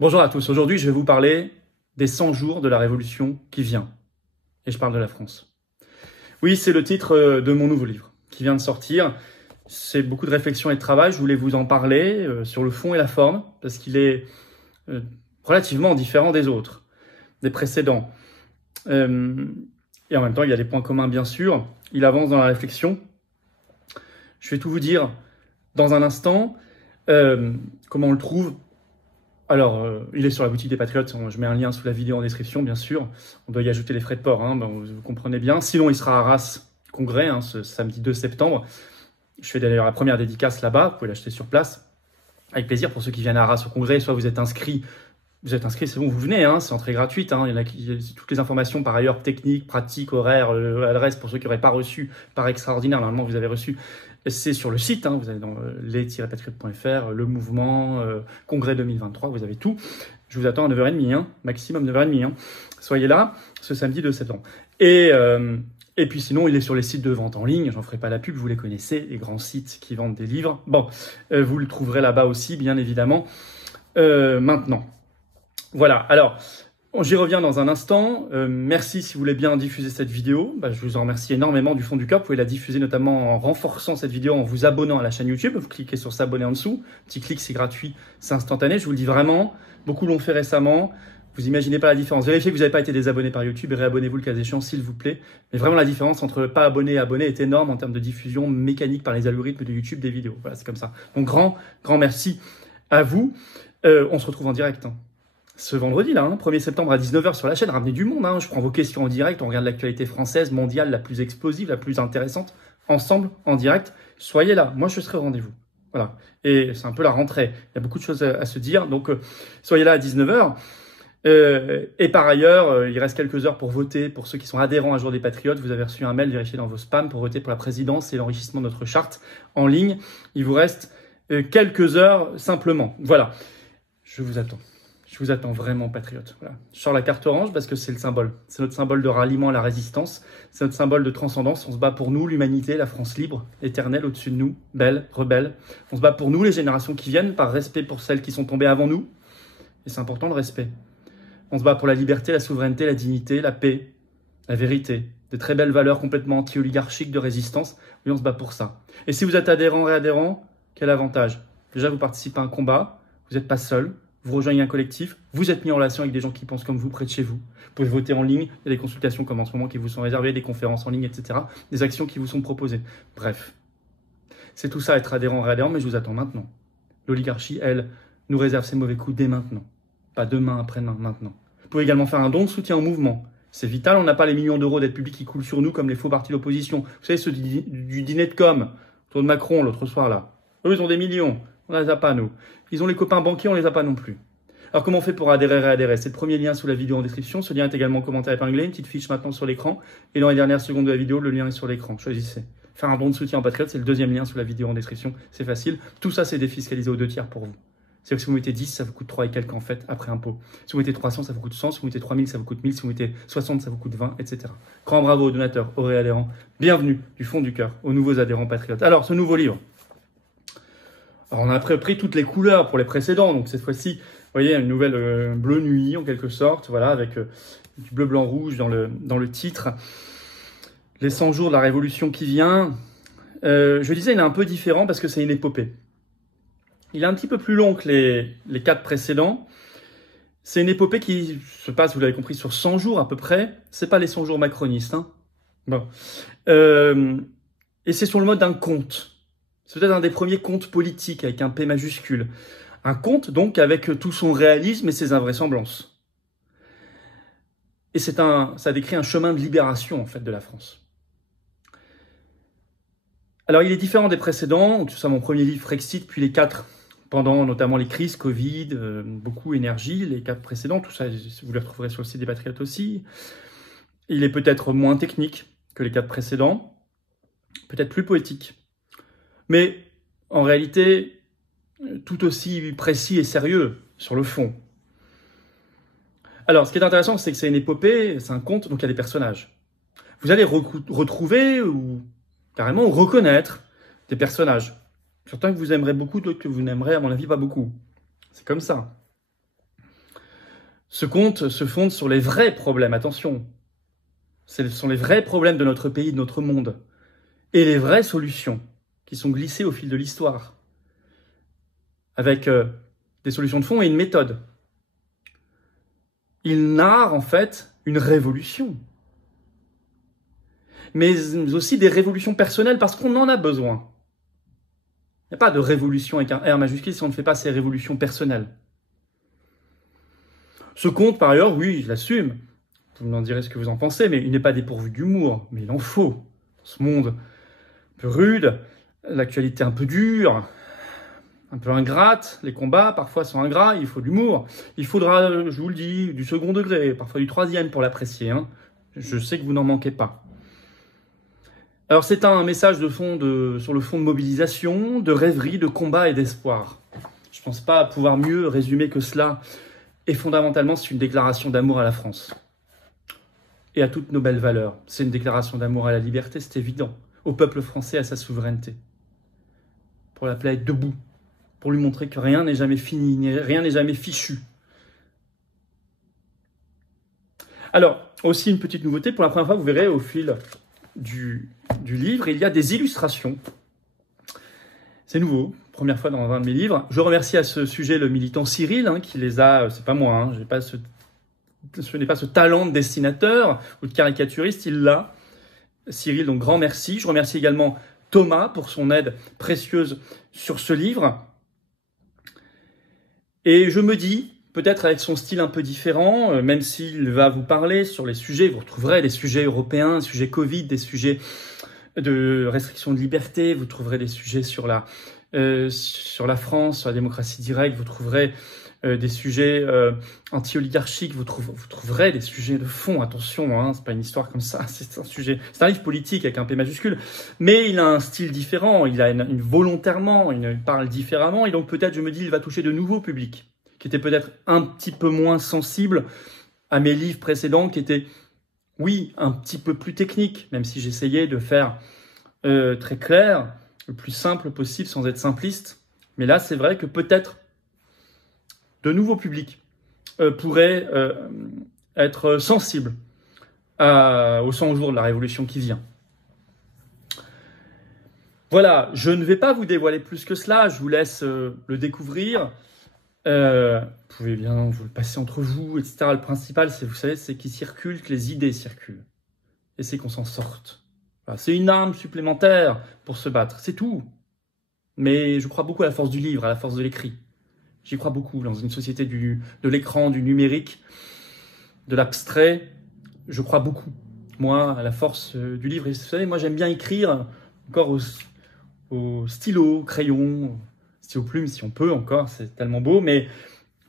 Bonjour à tous, aujourd'hui je vais vous parler des 100 jours de la Révolution qui vient. Et je parle de la France. Oui, c'est le titre de mon nouveau livre qui vient de sortir. C'est beaucoup de réflexion et de travail, je voulais vous en parler sur le fond et la forme, parce qu'il est relativement différent des autres, des précédents. Et en même temps, il y a des points communs bien sûr, il avance dans la réflexion. Je vais tout vous dire dans un instant, comment on le trouve. Alors, il est sur la boutique des Patriotes, je mets un lien sous la vidéo en description, bien sûr. On doit y ajouter les frais de port, vous comprenez bien. Sinon, il sera à Arras Congrès, ce samedi 2 septembre. Je fais d'ailleurs la première dédicace là-bas, vous pouvez l'acheter sur place. Avec plaisir pour ceux qui viennent à Arras au Congrès, soit vous êtes inscrits, c'est bon, vous venez, c'est entrée gratuite. Il y a toutes les informations par ailleurs techniques, pratiques, horaires, adresse pour ceux qui n'auraient pas reçu par extraordinaire. Normalement, vous avez reçu. C'est sur le site, vous allez dans les-patriotes.fr, le mouvement, congrès 2023, vous avez tout. Je vous attends à 9h30, maximum 9h30. Soyez là ce samedi 2 septembre. Et puis sinon, il est sur les sites de vente en ligne, j'en ferai pas la pub, vous les connaissez, les grands sites qui vendent des livres. Bon, vous le trouverez là-bas aussi, bien évidemment, maintenant. Voilà, alors, j'y reviens dans un instant. Merci si vous voulez bien diffuser cette vidéo. Je vous en remercie énormément du fond du cœur. Vous pouvez la diffuser notamment en renforçant cette vidéo, en vous abonnant à la chaîne YouTube. Vous cliquez sur s'abonner en dessous. Petit clic, c'est gratuit, c'est instantané. Je vous le dis vraiment. Beaucoup l'ont fait récemment. Vous imaginez pas la différence. Vérifiez que vous n'avez pas été désabonné par YouTube et réabonnez-vous le cas échéant, s'il vous plaît. Mais vraiment, la différence entre pas abonné et abonné est énorme en termes de diffusion mécanique par les algorithmes de YouTube des vidéos. Voilà, c'est comme ça. Donc, grand merci à vous. On se retrouve en direct. Ce vendredi, 1er septembre à 19h sur la chaîne, ramenez du monde. Je prends vos questions en direct, on regarde l'actualité française, mondiale, la plus explosive, la plus intéressante, ensemble, en direct. Soyez là, moi je serai au rendez-vous. Voilà. Et c'est un peu la rentrée, il y a beaucoup de choses à se dire, donc soyez là à 19h. Et par ailleurs, il reste quelques heures pour voter. Pour ceux qui sont adhérents à Jour des Patriotes, vous avez reçu un mail, vérifié dans vos spams, pour voter pour la présidence et l'enrichissement de notre charte en ligne. Il vous reste quelques heures simplement. Voilà, je vous attends. Je vous attends vraiment, patriotes. Voilà. Je sors la carte orange parce que c'est le symbole. C'est notre symbole de ralliement à la résistance. C'est notre symbole de transcendance. On se bat pour nous, l'humanité, la France libre, éternelle au-dessus de nous, belle, rebelle. On se bat pour nous, les générations qui viennent, par respect pour celles qui sont tombées avant nous. Et c'est important, le respect. On se bat pour la liberté, la souveraineté, la dignité, la paix, la vérité. De très belles valeurs complètement anti-oligarchiques de résistance. Oui, on se bat pour ça. Et si vous êtes adhérent, réadhérent, quel avantage? Déjà, vous participez à un combat. Vous n'êtes pas seul. Vous rejoignez un collectif, vous êtes mis en relation avec des gens qui pensent comme vous près de chez vous. Vous pouvez voter en ligne, il y a des consultations comme en ce moment qui vous sont réservées, des conférences en ligne, etc. Des actions qui vous sont proposées. Bref, c'est tout ça, être adhérent, réadhérent, mais je vous attends maintenant. L'oligarchie, elle, nous réserve ses mauvais coups dès maintenant. Pas demain, après-demain, maintenant. Vous pouvez également faire un don de soutien au mouvement. C'est vital, on n'a pas les millions d'euros d'aide publique qui coulent sur nous comme les faux partis d'opposition. Vous savez, ceux du dîner de com, autour de Macron l'autre soir là. Eux, ils ont des millions. On ne les a pas, nous. Ils ont les copains banquiers, on ne les a pas non plus. Alors, comment on fait pour adhérer, réadhérer? C'est le premier lien sous la vidéo en description. Ce lien est également commenté épinglé, une petite fiche maintenant sur l'écran. Et dans les dernières secondes de la vidéo, le lien est sur l'écran. Choisissez. Faire un don de soutien en Patriote, c'est le deuxième lien sous la vidéo en description. C'est facile. Tout ça, c'est défiscalisé aux 2/3 pour vous. C'est-à-dire que si vous mettez 10, ça vous coûte 3 et quelques en fait, après impôt. Si vous mettez 300, ça vous coûte 100. Si vous mettez 3000, ça vous coûte 1000. Si vous mettez 60, ça vous coûte 20, etc. Grand bravo aux donateurs, aux réadhérents. Bienvenue du fond du cœur aux nouveaux adhérents Patriotes. Alors, ce nouveau livre. Alors, on a pris toutes les couleurs pour les précédents, donc cette fois-ci, vous voyez, une nouvelle bleu nuit en quelque sorte, voilà, avec du bleu, blanc, rouge dans le titre. Les 100 jours de la Révolution qui vient. Je disais, il est un peu différent parce que c'est une épopée. Il est un petit peu plus long que les 4 précédents. C'est une épopée qui se passe, vous l'avez compris, sur 100 jours à peu près. C'est pas les 100 jours macronistes. Bon. Et c'est sur le mode d'un conte. C'est peut-être un des premiers contes politiques avec un P majuscule. Un conte, donc, avec tout son réalisme et ses invraisemblances. Et ça décrit un chemin de libération, en fait, de la France. Alors, il est différent des précédents. Tout ça, mon premier livre, Frexit, puis les 4, pendant notamment les crises, Covid, beaucoup énergie, les 4 précédents. Tout ça, vous le retrouverez sur le site des Patriotes aussi. Il est peut-être moins technique que les 4 précédents. Peut-être plus poétique. Mais en réalité, tout aussi précis et sérieux sur le fond. Alors, ce qui est intéressant, c'est que c'est une épopée, c'est un conte, donc il y a des personnages. Vous allez retrouver ou carrément reconnaître des personnages. Certains que vous aimerez beaucoup, d'autres que vous n'aimerez, à mon avis, pas beaucoup. C'est comme ça. Ce conte se fonde sur les vrais problèmes, attention. Ce sont les vrais problèmes de notre pays, de notre monde. Et les vraies solutions qui sont glissées au fil de l'histoire. Avec des solutions de fond et une méthode. Il narre en fait une révolution. Mais aussi des révolutions personnelles parce qu'on en a besoin. Il n'y a pas de révolution avec un R majuscule si on ne fait pas ces révolutions personnelles. Ce conte, par ailleurs, oui, je l'assume. Vous m'en direz ce que vous en pensez, mais il n'est pas dépourvu d'humour. Mais il en faut. Dans ce monde un peu rude, l'actualité un peu dure, un peu ingrate, les combats parfois sont ingrats, il faut de l'humour. Il faudra, je vous le dis, du second degré, parfois du troisième pour l'apprécier. Je sais que vous n'en manquez pas. Alors c'est un message de fond sur le fond de mobilisation, de rêverie, de combat et d'espoir. Je ne pense pas pouvoir mieux résumer que cela. Et fondamentalement, c'est une déclaration d'amour à la France. Et à toutes nos belles valeurs. C'est une déclaration d'amour à la liberté, c'est évident. Au peuple français, à sa souveraineté. Pour l'appeler à être debout. Pour lui montrer que rien n'est jamais fini, rien n'est jamais fichu. Alors, aussi une petite nouveauté. Pour la première fois, vous verrez au fil du livre, il y a des illustrations. C'est nouveau, première fois dans un de mes livres. Je remercie à ce sujet le militant Cyril, qui les a, c'est pas moi, ce n'est pas ce talent de dessinateur ou de caricaturiste, il l'a. Cyril, donc grand merci. Je remercie également Thomas pour son aide précieuse sur ce livre. Et je me dis, peut-être avec son style un peu différent, même s'il va vous parler sur les sujets, vous retrouverez des sujets européens, des sujets Covid, des sujets de restriction de liberté, vous trouverez des sujets sur la France, sur la démocratie directe, vous trouverez des sujets anti-oligarchiques, vous trouverez des sujets de fond, attention, c'est pas une histoire comme ça, c'est un livre politique avec un P majuscule, mais il a un style différent, il a volontairement, il parle différemment, et donc peut-être, je me dis, il va toucher de nouveaux publics, qui étaient peut-être un petit peu moins sensibles à mes livres précédents, qui étaient, oui, un petit peu plus techniques, même si j'essayais de faire très clair, le plus simple possible, sans être simpliste, mais là, c'est vrai que peut-être de nouveaux publics pourraient être sensibles aux 100 jours de la Révolution qui vient. Voilà, je ne vais pas vous dévoiler plus que cela, je vous laisse le découvrir. Vous pouvez bien vous le passer entre vous, etc. Le principal, vous savez, c'est qu'il circule, que les idées circulent. Et c'est qu'on s'en sorte. Voilà, c'est une arme supplémentaire pour se battre, c'est tout. Mais je crois beaucoup à la force du livre, à la force de l'écrit. J'y crois beaucoup dans une société de l'écran, du numérique, de l'abstrait. Je crois beaucoup, moi, à la force du livre. Et vous savez, moi, j'aime bien écrire encore au stylo, au crayon, stylo plume, si on peut encore, c'est tellement beau, mais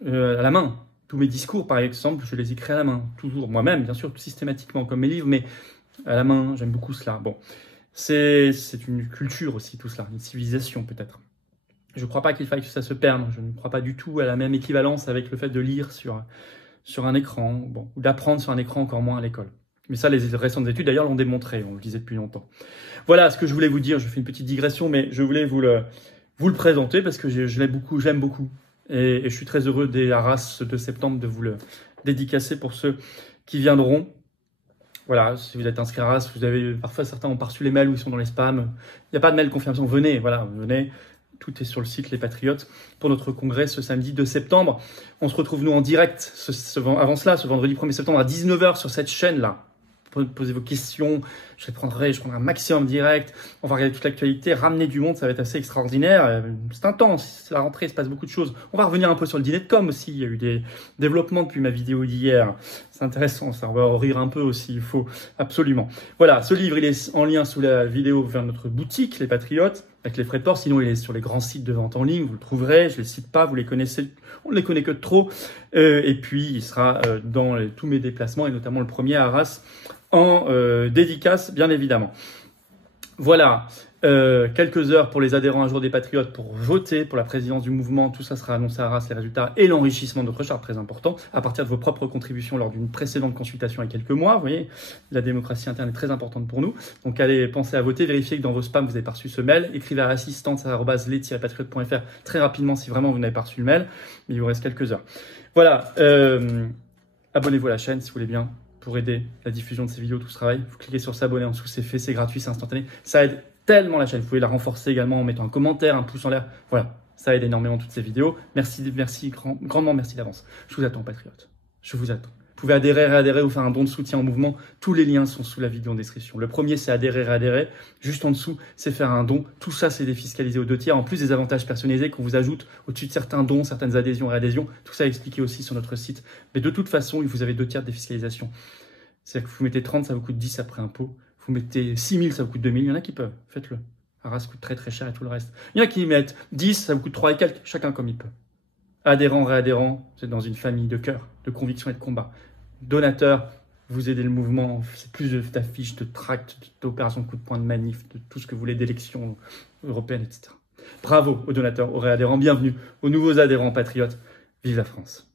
à la main. Tous mes discours, par exemple, je les écris à la main, toujours. Moi-même, bien sûr, systématiquement, comme mes livres, mais à la main, j'aime beaucoup cela. Bon, c'est une culture aussi, tout cela, une civilisation peut-être. Je ne crois pas qu'il faille que ça se perde. Je ne crois pas du tout à la même équivalence avec le fait de lire sur un écran, ou d'apprendre sur un écran, encore moins à l'école. Mais ça, les récentes études, d'ailleurs, l'ont démontré, on le disait depuis longtemps. Voilà ce que je voulais vous dire. Je fais une petite digression, mais je voulais vous le présenter parce que j'aime beaucoup. Et je suis très heureux dès Arras, ce 2 septembre, de vous le dédicacer pour ceux qui viendront. Voilà, si vous êtes inscrit à Arras, parfois certains ont pas reçu les mails ou ils sont dans les spams. Il n'y a pas de mail confirmation, venez, voilà, venez. Tout est sur le site Les Patriotes pour notre congrès ce samedi 2 septembre. On se retrouve nous en direct avant cela, ce vendredi 1er septembre à 19h sur cette chaîne-là. Posez vos questions, je prendrai un maximum direct. On va regarder toute l'actualité, ramener du monde, ça va être assez extraordinaire. C'est intense, c'est la rentrée, il se passe beaucoup de choses. On va revenir un peu sur le dîner de com aussi. Il y a eu des développements depuis ma vidéo d'hier. C'est intéressant, ça. On va en rire un peu aussi, il faut absolument. Voilà, ce livre, il est en lien sous la vidéo vers notre boutique, Les Patriotes, avec les frais de port. Sinon, il est sur les grands sites de vente en ligne, vous le trouverez. Je les cite pas, vous les connaissez. On ne les connaît que de trop. Et puis, il sera dans tous mes déplacements, et notamment le premier à Arras, en dédicace, bien évidemment. Voilà, quelques heures pour les adhérents un jour des Patriotes pour voter pour la présidence du mouvement. Tout ça sera annoncé à Arras, les résultats et l'enrichissement de notre charte, très important, à partir de vos propres contributions lors d'une précédente consultation il y a quelques mois. Vous voyez, la démocratie interne est très importante pour nous. Donc allez penser à voter, vérifiez que dans vos spams vous avez pas reçu ce mail. Écrivez à assistance@les-patriotes.fr très rapidement si vraiment vous n'avez pas reçu le mail, mais il vous reste quelques heures. Voilà, Abonnez-vous à la chaîne si vous voulez bien, pour aider la diffusion de ces vidéos, tout ce travail. Vous cliquez sur s'abonner en dessous, c'est fait, c'est gratuit, c'est instantané. Ça aide tellement la chaîne. Vous pouvez la renforcer également en mettant un commentaire, un pouce en l'air. Voilà, ça aide énormément toutes ces vidéos. Merci, grandement merci d'avance. Je vous attends, patriotes. Je vous attends. Vous pouvez adhérer, réadhérer ou faire un don de soutien au mouvement. Tous les liens sont sous la vidéo en description. Le premier, c'est adhérer, réadhérer. Juste en dessous, c'est faire un don. Tout ça, c'est défiscalisé aux 2 tiers. En plus des avantages personnalisés qu'on vous ajoute au-dessus de certains dons, certaines adhésions et réadhésions. Tout ça est expliqué aussi sur notre site. Mais de toute façon, vous avez 2 tiers de défiscalisation. C'est-à-dire que vous mettez 30, ça vous coûte 10 après impôt. Vous mettez 6 000, ça vous coûte 2 000. Il y en a qui peuvent. Faites-le. Arras coûte très très cher et tout le reste. Il y en a qui mettent 10, ça vous coûte 3 et quelques. Chacun comme il peut. Adhérents, réadhérents, vous êtes dans une famille de cœur, de conviction et de combat. Donateurs, vous aidez le mouvement, c'est plus d'affiches, de tracts, d'opérations de coups de poing, de manifs, de tout ce que vous voulez, d'élections européennes, etc. Bravo aux donateurs, aux réadhérents, bienvenue aux nouveaux adhérents patriotes. Vive la France!